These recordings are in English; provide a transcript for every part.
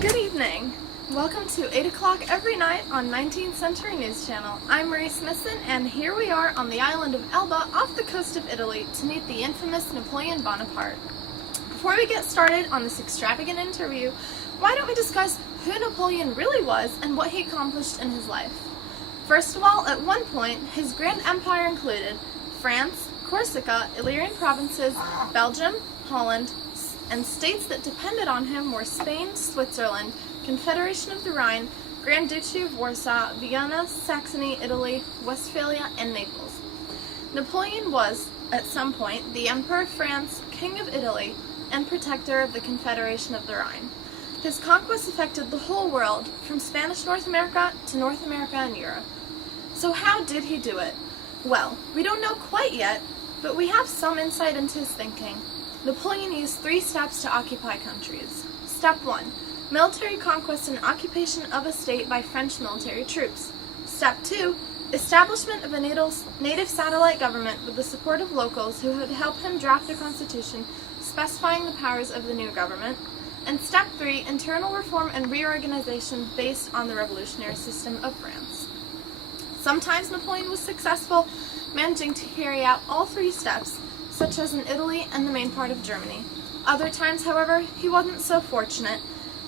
Good evening. Welcome to 8 o'clock every night on 19th Century News Channel. I'm Marie Smithson, and here we are on the island of Elba off the coast of Italy to meet the infamous Napoleon Bonaparte. Before we get started on this extravagant interview, why don't we discuss who Napoleon really was and what he accomplished in his life? First of all, at one point, his grand empire included France, Corsica, Illyrian provinces, Belgium, Holland, and states that depended on him were Spain, Switzerland, Confederation of the Rhine, Grand Duchy of Warsaw, Vienna, Saxony, Italy, Westphalia, and Naples. Napoleon was, at some point, the Emperor of France, King of Italy, and protector of the Confederation of the Rhine. His conquests affected the whole world, from Spanish North America to North America and Europe. So how did he do it? Well, we don't know quite yet, but we have some insight into his thinking. Napoleon used 3 steps to occupy countries. Step 1. Military conquest and occupation of a state by French military troops. Step 2. Establishment of a native satellite government with the support of locals who would help him draft a constitution specifying the powers of the new government. And Step 3. Internal reform and reorganization based on the revolutionary system of France. Sometimes Napoleon was successful, managing to carry out all 3 steps, such as in Italy and the main part of Germany. Other times, however, he wasn't so fortunate,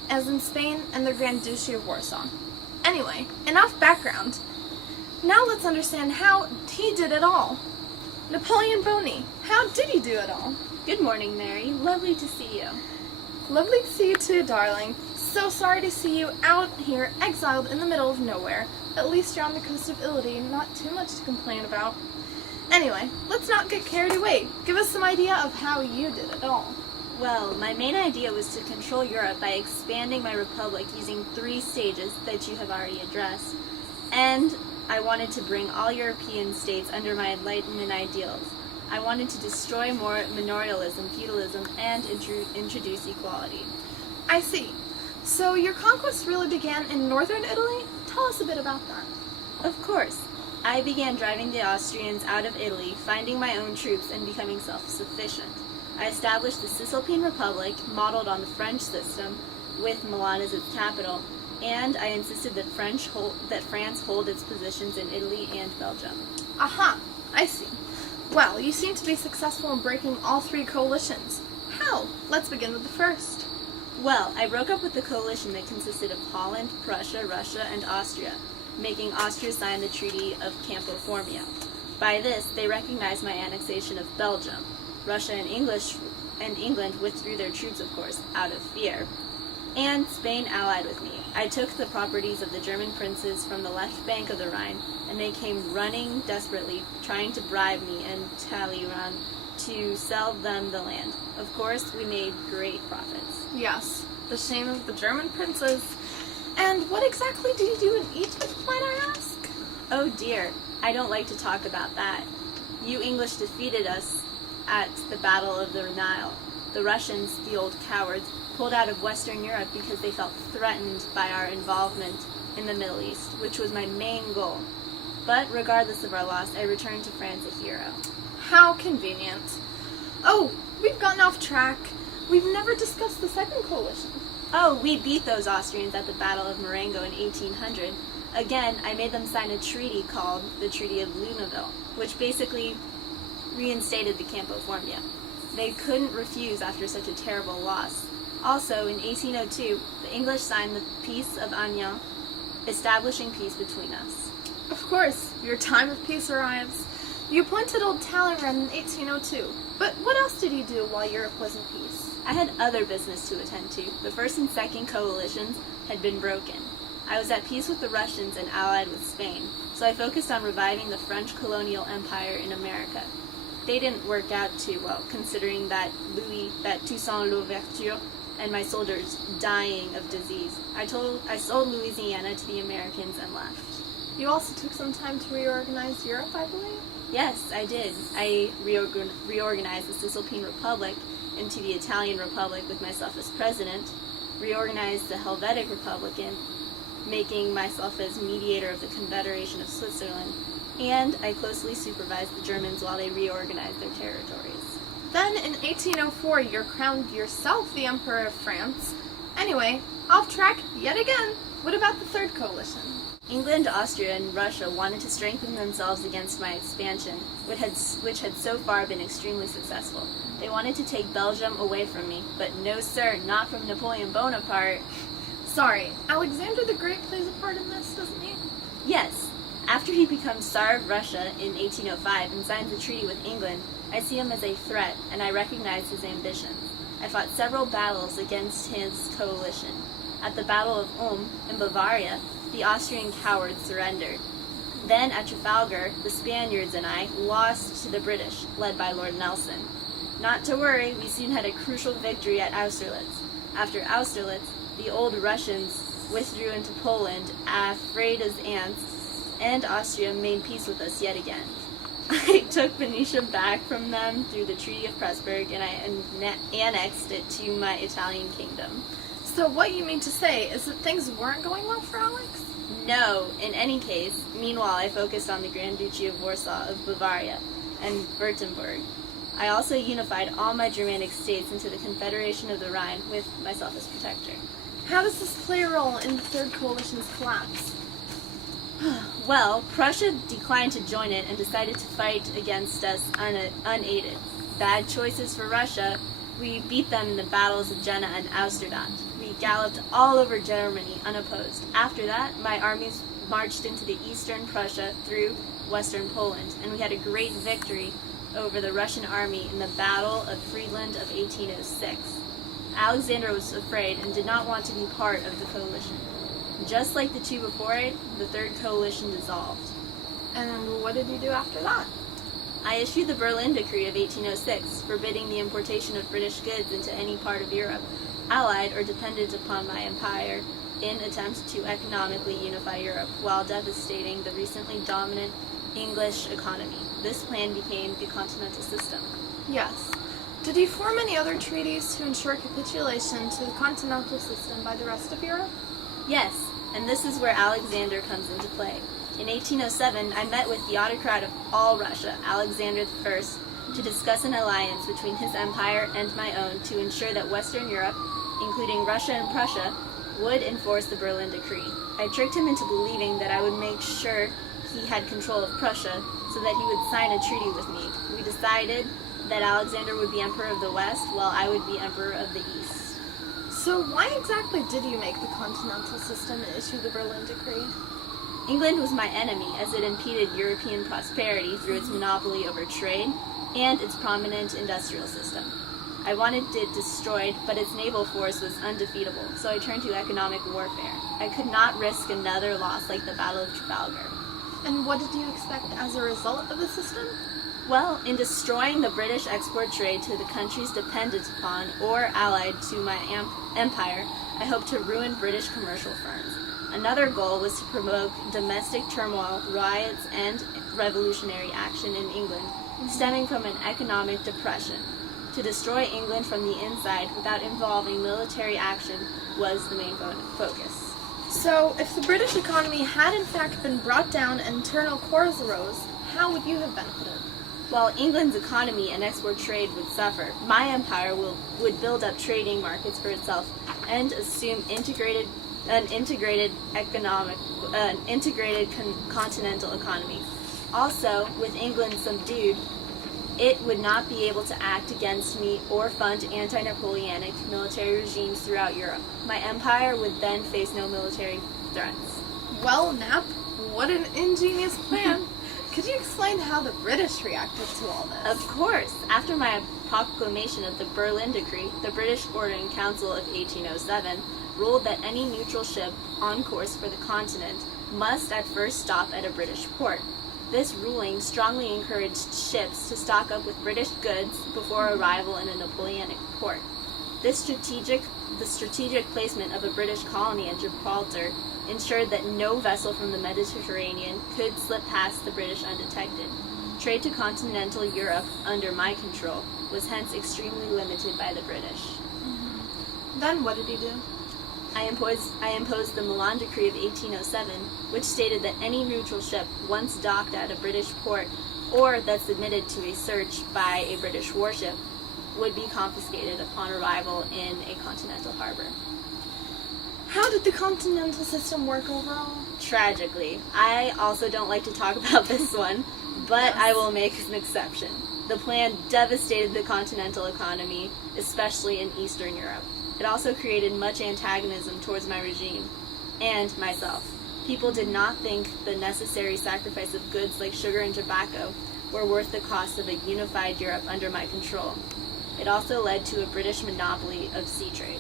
as in Spain and the Grand Duchy of Warsaw. Anyway, enough background. Now let's understand how he did it all. Napoleon Boney, how did he do it all? Good morning, Mary. Lovely to see you. Lovely to see you too, darling. So sorry to see you out here, exiled in the middle of nowhere. At least you're on the coast of Italy, not too much to complain about. Anyway, let's not get carried away. Give us some idea of how you did it all. Well, my main idea was to control Europe by expanding my republic using 3 stages that you have already addressed. And I wanted to bring all European states under my Enlightenment ideals. I wanted to destroy more manorialism, feudalism, and introduce equality. I see. So your conquest really began in northern Italy? Tell us a bit about that. Of course. I began driving the Austrians out of Italy, finding my own troops, and becoming self-sufficient. I established the Cisalpine Republic, modeled on the French system, with Milan as its capital, and I insisted that France hold its positions in Italy and Belgium. Aha, I see. Well, you seem to be successful in breaking all 3 coalitions. How? Let's begin with the first. Well, I broke up with the coalition that consisted of Holland, Prussia, Russia, and Austria, making Austria sign the Treaty of Campo Formio. By this, they recognized my annexation of Belgium. Russia and England withdrew their troops, of course, out of fear. And Spain allied with me. I took the properties of the German princes from the left bank of the Rhine, and they came running desperately, trying to bribe me and Talleyrand to sell them the land. Of course, we made great profits. Yes, the shame of the German princes. And what exactly did you do in Egypt, might I ask? Oh dear, I don't like to talk about that. You English defeated us at the Battle of the Nile. The Russians, the old cowards, pulled out of Western Europe because they felt threatened by our involvement in the Middle East, which was my main goal. But regardless of our loss, I returned to France a hero. How convenient. Oh, we've gotten off track. We've never discussed the second coalition. Oh, we beat those Austrians at the Battle of Marengo in 1800. Again, I made them sign a treaty called the Treaty of Luneville, which basically reinstated the Campo Formio. They couldn't refuse after such a terrible loss. Also, in 1802, the English signed the Peace of Amiens, establishing peace between us. Of course, your time of peace arrives. You appointed old Talleyrand in 1802, but what else did you do while Europe was in peace? I had other business to attend to. The first and second coalitions had been broken. I was at peace with the Russians and allied with Spain, so I focused on reviving the French colonial empire in America. They didn't work out too well, considering that Toussaint Louverture and my soldiers dying of disease. I sold Louisiana to the Americans and left. You also took some time to reorganize Europe, I believe? Yes, I did. I reorganized the Cisalpine Republic into the Italian Republic with myself as president, reorganized the Helvetic Republic, making myself as mediator of the Confederation of Switzerland, and I closely supervised the Germans while they reorganized their territories. Then in 1804 you crowned yourself the Emperor of France, Anyway, off track yet again. What about the third coalition? England, Austria, and Russia wanted to strengthen themselves against my expansion, which had so far been extremely successful. They wanted to take Belgium away from me, but no sir, not from Napoleon Bonaparte. Sorry, Alexander the Great plays a part in this, doesn't he? Yes. After he becomes Tsar of Russia in 1805 and signs a treaty with England, I see him as a threat, and I recognize his ambitions. I fought several battles against his coalition. At the Battle of Ulm in Bavaria, the Austrian cowards surrendered. Then at Trafalgar, the Spaniards and I lost to the British, led by Lord Nelson. Not to worry, we soon had a crucial victory at Austerlitz. After Austerlitz, the old Russians withdrew into Poland, afraid as ants, and Austria made peace with us yet again. I took Venetia back from them through the Treaty of Pressburg, and I annexed it to my Italian kingdom. So what you mean to say is that things weren't going well for Alex? No, in any case, meanwhile I focused on the Grand Duchy of Warsaw, of Bavaria, and Württemberg. I also unified all my Germanic states into the Confederation of the Rhine with myself as protector. How does this play a role in the Third Coalition's collapse? Well, Prussia declined to join it and decided to fight against us unaided. Bad choices for Russia. We beat them in the battles of Jena and Austerstadt. We galloped all over Germany unopposed. After that, my armies marched into the eastern Prussia through western Poland, and we had a great victory over the Russian army in the Battle of Friedland of 1806. Alexander was afraid and did not want to be part of the coalition. Just like the two before it, the Third Coalition dissolved. And what did you do after that? I issued the Berlin Decree of 1806, forbidding the importation of British goods into any part of Europe, allied or dependent upon my empire, in attempt to economically unify Europe, while devastating the recently dominant English economy. This plan became the Continental System. Yes. Did you form any other treaties to ensure capitulation to the Continental System by the rest of Europe? Yes, and this is where Alexander comes into play. In 1807, I met with the autocrat of all Russia, Alexander I, to discuss an alliance between his empire and my own to ensure that Western Europe, including Russia and Prussia, would enforce the Berlin Decree. I tricked him into believing that I would make sure he had control of Prussia so that he would sign a treaty with me. We decided that Alexander would be Emperor of the West while I would be Emperor of the East. So why exactly did you make the Continental System and issue the Berlin Decree? England was my enemy as it impeded European prosperity through its monopoly over trade and its prominent industrial system. I wanted it destroyed, but its naval force was undefeatable, so I turned to economic warfare. I could not risk another loss like the Battle of Trafalgar. And what did you expect as a result of the system? Well, in destroying the British export trade to the countries dependent upon or allied to my empire, I hoped to ruin British commercial firms. Another goal was to provoke domestic turmoil, riots, and revolutionary action in England, stemming from an economic depression. To destroy England from the inside without involving military action was the main focus. So, if the British economy had in fact been brought down and internal quarrels arose, how would you have benefited? While England's economy and export trade would suffer, my empire would build up trading markets for itself and assume an integrated continental economy. Also, with England subdued, it would not be able to act against me or fund anti-Napoleonic military regimes throughout Europe. My empire would then face no military threats. Well, Nap, what an ingenious plan. Could you explain how the British reacted to all this? Of course. After my proclamation of the Berlin Decree, the British Ordering Council of 1807 ruled that any neutral ship on course for the continent must at first stop at a British port. This ruling strongly encouraged ships to stock up with British goods before arrival in a Napoleonic port. The strategic placement of a British colony at Gibraltar ensured that no vessel from the Mediterranean could slip past the British undetected. Trade to continental Europe, under my control, was hence extremely limited by the British. Then what did you do? I imposed the Milan Decree of 1807, which stated that any neutral ship once docked at a British port or that submitted to a search by a British warship would be confiscated upon arrival in a continental harbor. How did the continental system work overall? Tragically. I also don't like to talk about this one, but I will make an exception. The plan devastated the continental economy, especially in Eastern Europe. It also created much antagonism towards my regime and myself. People did not think the necessary sacrifice of goods like sugar and tobacco were worth the cost of a unified Europe under my control. It also led to a British monopoly of sea trade.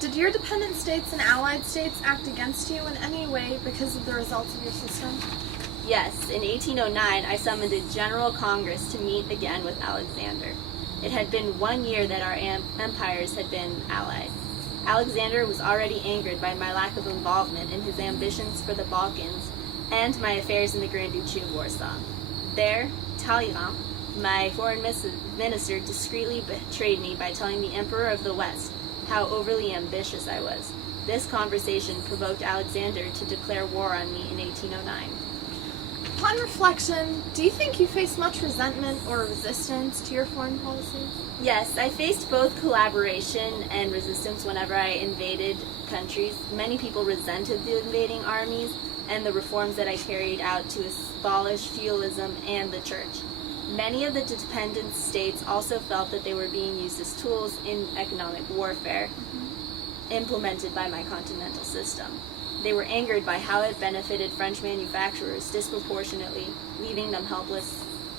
Did your dependent states and allied states act against you in any way because of the results of your system? Yes, in 1809 I summoned a General Congress to meet again with Alexander. It had been 1 year that our empires had been allied. Alexander was already angered by my lack of involvement in his ambitions for the Balkans and my affairs in the Grand Duchy of Warsaw. There, Talleyrand, my foreign minister, discreetly betrayed me by telling the Emperor of the West how overly ambitious I was. This conversation provoked Alexander to declare war on me in 1809. Upon reflection, do you think you faced much resentment or resistance to your foreign policy? Yes, I faced both collaboration and resistance whenever I invaded countries. Many people resented the invading armies and the reforms that I carried out to abolish feudalism and the church. Many of the dependent states also felt that they were being used as tools in economic warfare implemented by my continental system. They were angered by how it benefited French manufacturers disproportionately, leaving them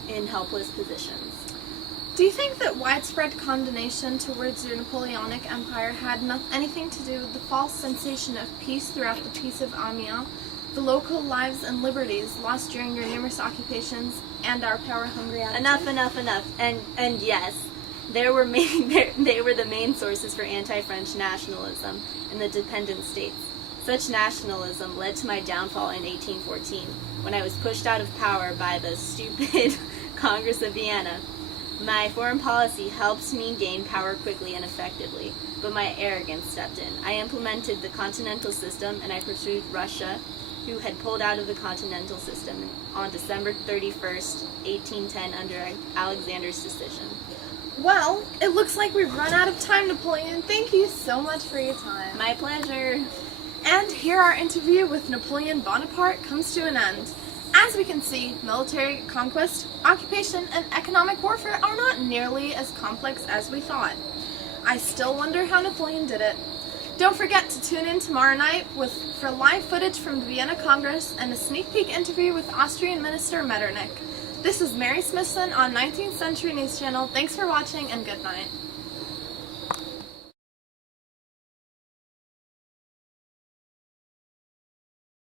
in helpless positions. Do you think that widespread condemnation towards your Napoleonic Empire had anything to do with the false sensation of peace throughout the Peace of Amiens, the local lives and liberties lost during your numerous occupations, and our power-hungry attitude? Enough. And yes, they were the main sources for anti-French nationalism in the dependent states. Such nationalism led to my downfall in 1814, when I was pushed out of power by the stupid Congress of Vienna. My foreign policy helped me gain power quickly and effectively, but my arrogance stepped in. I implemented the continental system, and I pursued Russia, who had pulled out of the continental system on December 31st, 1810, under Alexander's decision. Well, it looks like we've run out of time, Napoleon. Thank you so much for your time. My pleasure. And here our interview with Napoleon Bonaparte comes to an end. As we can see, military, conquest, occupation, and economic warfare are not nearly as complex as we thought. I still wonder how Napoleon did it. Don't forget to tune in tomorrow night for live footage from the Vienna Congress and a sneak peek interview with Austrian Minister Metternich. This is Mary Smithson on 19th Century News Channel. Thanks for watching and good night.